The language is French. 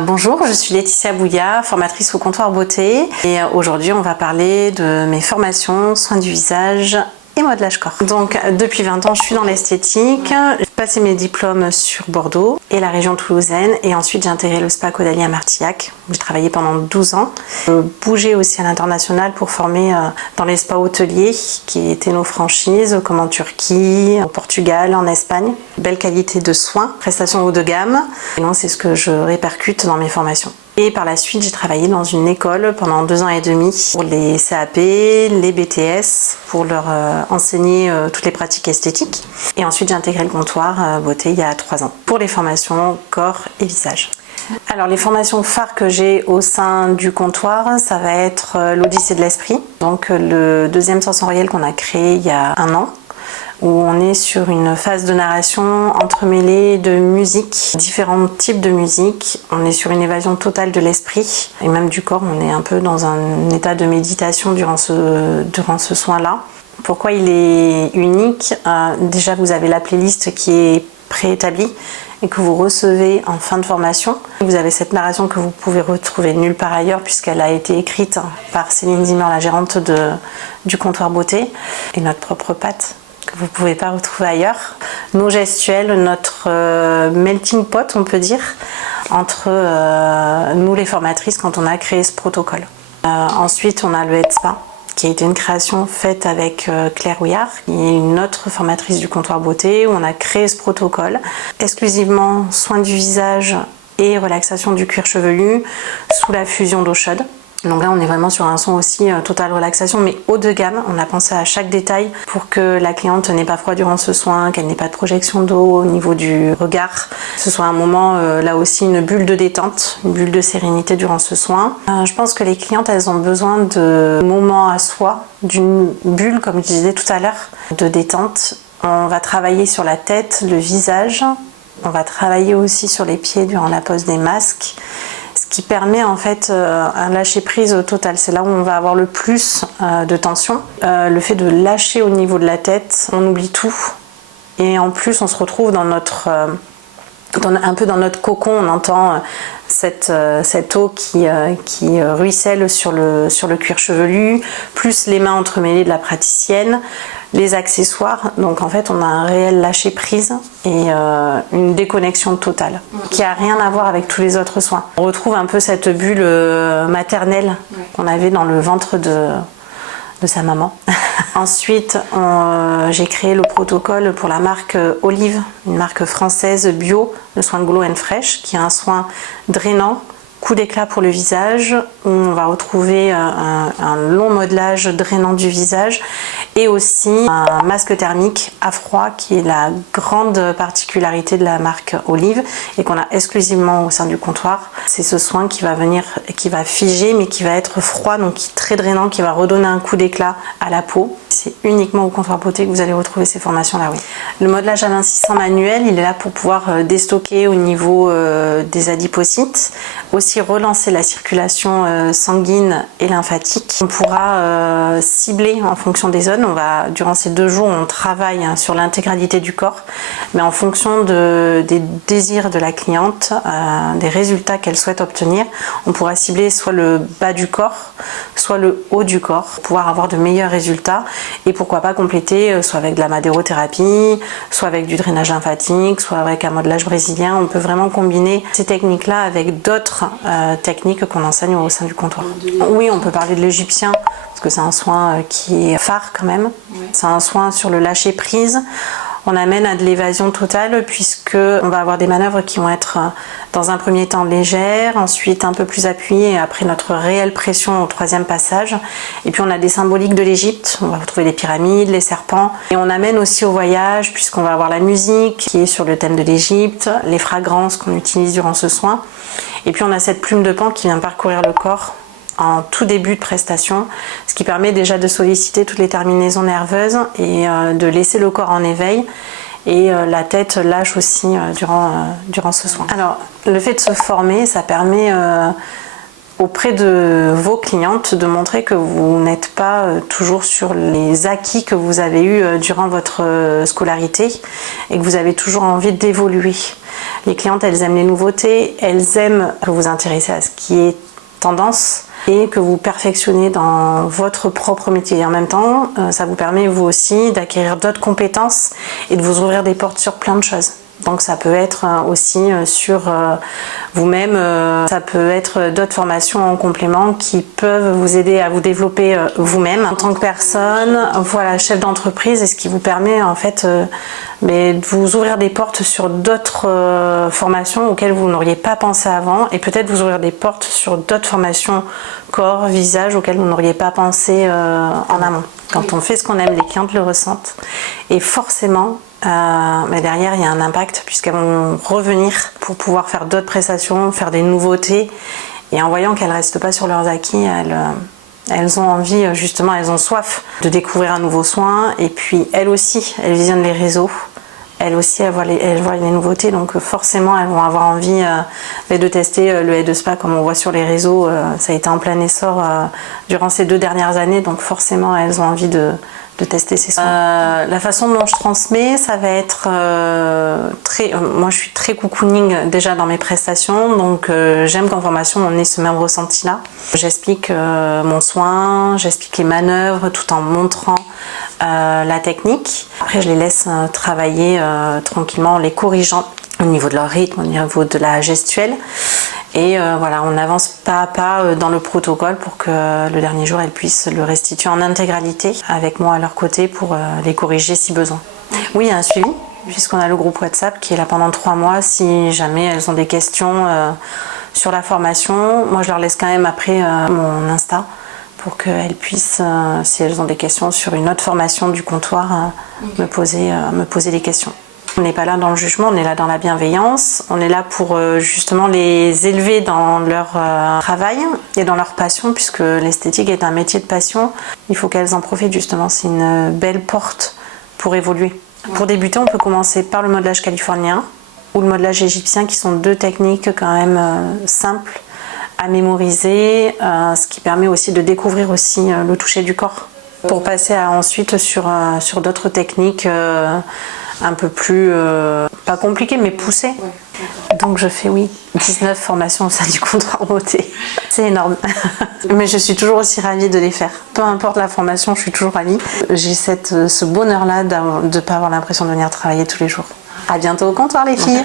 Bonjour, je suis Laetitia Bouillat, formatrice au comptoir beauté et aujourd'hui on va parler de mes formations soins du visage et modelage corps. Donc depuis 20 ans je suis dans l'esthétique, j'ai passé mes diplômes sur Bordeaux et la région toulousaine et ensuite j'ai intégré le spa Caudalie à Martillac où j'ai travaillé pendant 12 ans. Je bougeais aussi à l'international pour former dans les spas hôteliers qui étaient nos franchises comme en Turquie, au Portugal, en Espagne. Belle qualité de soins, prestations haut de gamme et non c'est ce que je répercute dans mes formations. Et par la suite, j'ai travaillé dans une école pendant 2 ans et demi pour les CAP, les BTS, pour leur enseigner toutes les pratiques esthétiques. Et ensuite, j'ai intégré le comptoir beauté il y a 3 ans pour les formations corps et visage. Alors les formations phares que j'ai au sein du comptoir, ça va être l'Odyssée de l'Esprit, donc le deuxième sensoriel qu'on a créé il y a 1 an, où on est sur une phase de narration entremêlée de musique, différents types de musique. On est sur une évasion totale de l'esprit et même du corps. On est un peu dans un état de méditation durant ce soin-là. Pourquoi il est unique? Déjà, vous avez la playlist qui est préétablie et que vous recevez en fin de formation. Vous avez cette narration que vous pouvez retrouver nulle part ailleurs puisqu'elle a été écrite par Céline Zimmer, la gérante du comptoir beauté, et notre propre patte que vous ne pouvez pas retrouver ailleurs. Nos gestuels, notre melting pot, on peut dire, entre nous les formatrices quand on a créé ce protocole. Ensuite, on a le Head Spa, qui a été une création faite avec Claire Houillard, qui est une autre formatrice du comptoir beauté, où on a créé ce protocole, exclusivement soins du visage et relaxation du cuir chevelu, sous la fusion d'eau chaude. Donc là on est vraiment sur un son aussi totale relaxation mais haut de gamme. On a pensé à chaque détail pour que la cliente n'ait pas froid durant ce soin, qu'elle n'ait pas de projection d'eau au niveau du regard, que ce soit un moment là aussi une bulle de détente, une bulle de sérénité durant ce soin. Je pense que les clientes elles ont besoin de moments à soi, d'une bulle comme je disais tout à l'heure, de détente. On va travailler sur la tête, le visage, on va travailler aussi sur les pieds durant la pose des masques. Ce qui permet en fait un lâcher prise au total. C'est là où on va avoir le plus de tension. Le fait de lâcher au niveau de la tête, on oublie tout. Et en plus, on se retrouve dans notre, un peu dans notre cocon. On entend cette eau qui ruisselle sur le cuir chevelu, plus les mains entremêlées de la praticienne, les accessoires. Donc en fait, on a un réel lâcher prise et une déconnexion totale qui a rien à voir avec tous les autres soins. On retrouve un peu cette bulle maternelle qu'on avait dans le ventre de sa maman. Ensuite, j'ai créé le protocole pour la marque Olive, une marque française bio, le soin Glow and Fresh, qui est un soin drainant, coup d'éclat pour le visage, où on va retrouver un long modelage drainant du visage et aussi un masque thermique à froid qui est la grande particularité de la marque Olive et qu'on a exclusivement au sein du comptoir. C'est ce soin qui va venir, qui va figer mais qui va être froid, donc très drainant, qui va redonner un coup d'éclat à la peau. C'est uniquement au comptoir beauté que vous allez retrouver ces formations-là, oui. Le modelage à l'incissant manuel, il est là pour pouvoir déstocker au niveau des adipocytes, aussi relancer la circulation sanguine et lymphatique. On pourra cibler en fonction des zones. Durant ces 2 jours, on travaille sur l'intégralité du corps, mais en fonction des désirs de la cliente, des résultats qu'elle souhaite obtenir, on pourra cibler soit le bas du corps, soit le haut du corps, pour pouvoir avoir de meilleurs résultats et pourquoi pas compléter soit avec de la madérothérapie, soit avec du drainage lymphatique, soit avec un modelage brésilien. On peut vraiment combiner ces techniques-là avec d'autres techniques qu'on enseigne au sein du comptoir. Oui, on peut parler de l'égyptien parce que c'est un soin qui est phare quand même. C'est un soin sur le lâcher prise. On amène à de l'évasion totale puisque on va avoir des manœuvres qui vont être dans un premier temps légères, ensuite un peu plus appuyées et après notre réelle pression au 3e passage. Et puis on a des symboliques de l'Égypte, on va retrouver les pyramides, les serpents. Et on amène aussi au voyage puisqu'on va avoir la musique qui est sur le thème de l'Égypte, les fragrances qu'on utilise durant ce soin. Et puis on a cette plume de pan qui vient parcourir le corps en tout début de prestation, ce qui permet déjà de solliciter toutes les terminaisons nerveuses et de laisser le corps en éveil et la tête lâche aussi durant ce soin. Alors le fait de se former, ça permet auprès de vos clientes de montrer que vous n'êtes pas toujours sur les acquis que vous avez eus durant votre scolarité et que vous avez toujours envie d'évoluer. Les clientes, elles aiment les nouveautés, elles aiment que vous vous intéressez à ce qui est tendance et que vous perfectionnez dans votre propre métier. Et en même temps, ça vous permet vous aussi d'acquérir d'autres compétences et de vous ouvrir des portes sur plein de choses. Donc ça peut être aussi sur vous-même, ça peut être d'autres formations en complément qui peuvent vous aider à vous développer vous-même en tant que personne, voilà, chef d'entreprise, et ce qui vous permet en fait de vous ouvrir des portes sur d'autres formations auxquelles vous n'auriez pas pensé avant, et peut-être vous ouvrir des portes sur d'autres formations corps, visage auxquelles vous n'auriez pas pensé en amont. Quand on fait ce qu'on aime, les clientes le ressentent, et forcément mais derrière il y a un impact puisqu'elles vont revenir pour pouvoir faire d'autres prestations, faire des nouveautés, et en voyant qu'elles ne restent pas sur leurs acquis, elles ont envie, justement, elles ont soif de découvrir un nouveau soin, et puis elles aussi, elles visionnent les réseaux, elles aussi elles voient les nouveautés, donc forcément elles vont avoir envie de tester le Head Spa comme on voit sur les réseaux. Ça a été en plein essor durant ces 2 dernières années, donc forcément elles ont envie de tester ces soins. La façon dont je transmets, ça va être moi je suis très cocooning déjà dans mes prestations, donc j'aime qu'en formation on ait ce même ressenti là. J'explique mon soin, j'explique les manœuvres tout en montrant la technique. Après je les laisse travailler tranquillement en les corrigeant au niveau de leur rythme, au niveau de la gestuelle. Et voilà, on avance pas à pas dans le protocole pour que le dernier jour, elles puissent le restituer en intégralité avec moi à leur côté pour les corriger si besoin. Oui, il y a un suivi, puisqu'on a le groupe WhatsApp qui est là pendant 3 mois. Si jamais elles ont des questions sur la formation, moi je leur laisse quand même après mon Insta pour qu'elles puissent, si elles ont des questions sur une autre formation du comptoir, me poser des questions. On n'est pas là dans le jugement, on est là dans la bienveillance, on est là pour justement les élever dans leur travail et dans leur passion, puisque l'esthétique est un métier de passion. Il faut qu'elles en profitent justement, c'est une belle porte pour évoluer. Pour débuter, on peut commencer par le modelage californien ou le modelage égyptien, qui sont 2 techniques quand même simples à mémoriser, ce qui permet aussi de découvrir aussi le toucher du corps. Pour passer ensuite sur d'autres techniques un peu plus, pas compliquées, mais poussées. Donc je fais, 19 formations au sein du comptoir beauté. C'est énorme. Mais je suis toujours aussi ravie de les faire. Peu importe la formation, je suis toujours ravie. J'ai ce bonheur-là de ne pas avoir l'impression de venir travailler tous les jours. À bientôt au comptoir, les filles.